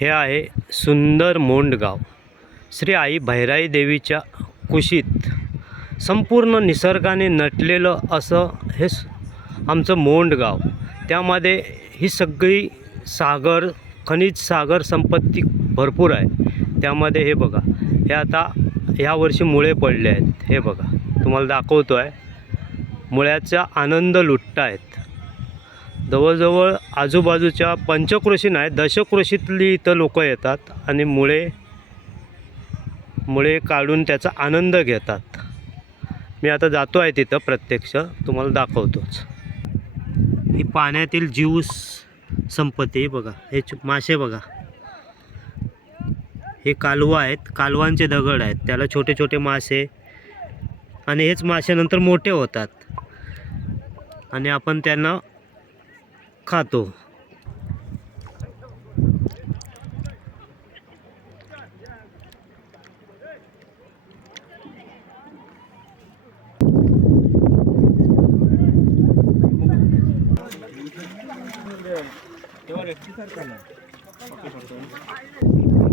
हे आहे सुंदर मोंडगाव. श्री आई भैराई देवीच्या कुशीत संपूर्ण निसर्गाने नटलेलं असं हे आमचं मोंडगाव. त्यामध्ये ही सगळी सागर खनिज सागर संपत्ती भरपूर आहे. त्यामध्ये हे बघा. हे आता ह्या वर्षी मुळे पडले आहेत. हे बघा. तुम्हाला दाखवतो आहे मुळ्याचा आनंद लुटतायत जवळजवळ आजूबाजूच्या पंचक्रोशी नाही दशक्रोशीतली इथं लोक येतात आणि मुळे मुळे काढून त्याचा आनंद घेतात. मी आता जातो आहे तिथं प्रत्यक्ष. तुम्हाला दाखवतोच. ही पाण्यातील ज्यूस संपत्ती बघा. हे मासे बघा. हे कालवा आहेत. कालवांचे दगड आहेत. त्याला छोटे छोटे मासे आणि हेच मासे नंतर मोठे होतात. आणि आपण त्यांना खातो.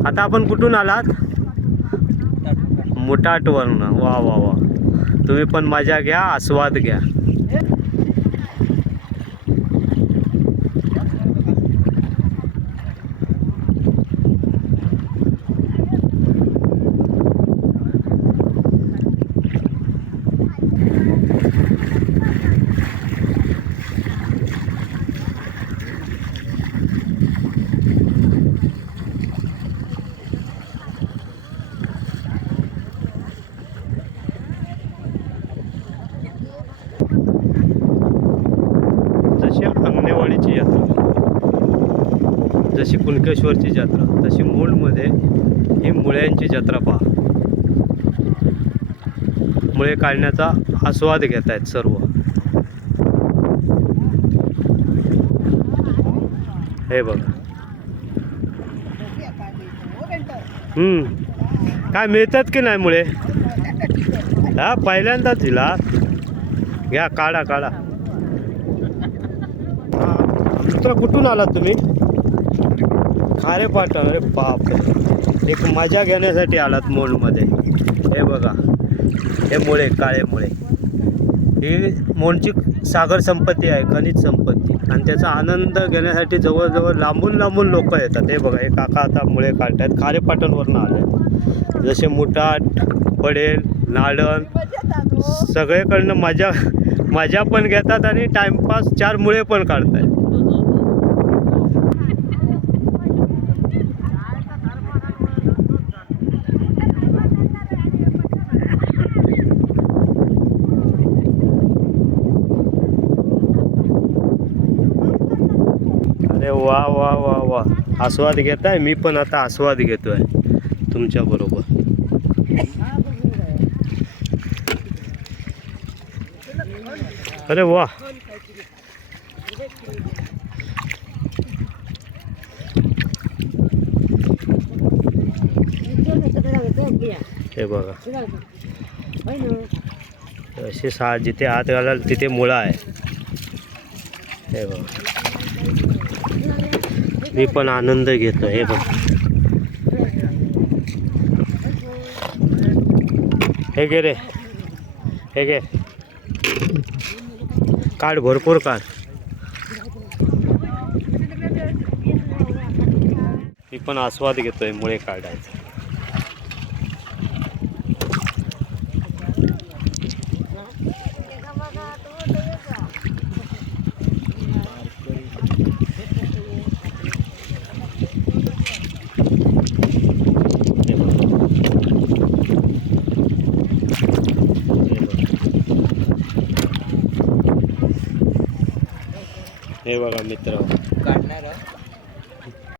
आता आपण कुठून आलात? मुटाटवरनं वा वा वा. तुम्ही पण मजा घ्या आस्वाद घ्या. जशी कुणकेश्वरची जत्रा तशी मूळमध्ये ही मुळ्यांची जत्रा पहा. मुळे काढण्याचा आस्वाद घेत आहेत सर्व. हे बघा. काय मिळतात की नाही मुळे? हा पहिल्यांदाच दिला घ्या काढा काढा. हा, कुठून आलात तुम्ही? खारेपाटण अरे बाप एक मजा घेण्यासाठी आलात मोंडमध्ये हे बघा. हे मुळे काळे मुळे. ही मोनची सागर संपत्ती आहे खनिज संपत्ती. आणि त्याचा आनंद घेण्यासाठी जवळजवळ लांबून लांबून लोक येतात. हे बघा हे काका आता मुळे काढतात. खारे पाटणवरनं आले. जसे मुटाट पडेल नाडण सगळेकडनं मजा मजा पण घेतात आणि टाइमपास चार मुळे पण काढतात अरे वा वा वा वा. आस्वाद घेताय? मी पण आता आस्वाद घेतोय. तुमच्या बरोबर. अरे वा. हे बघा. असे सा जिथे हात घालाल तिथे मुळा आहे. हे बघा. मी पण आनंद घेतो हे बघ. हे गे रे. हे गे काढ भरपूर काढ. मी पण आस्वाद घेतोय मुळे काढायचा. हे बघा मित्र.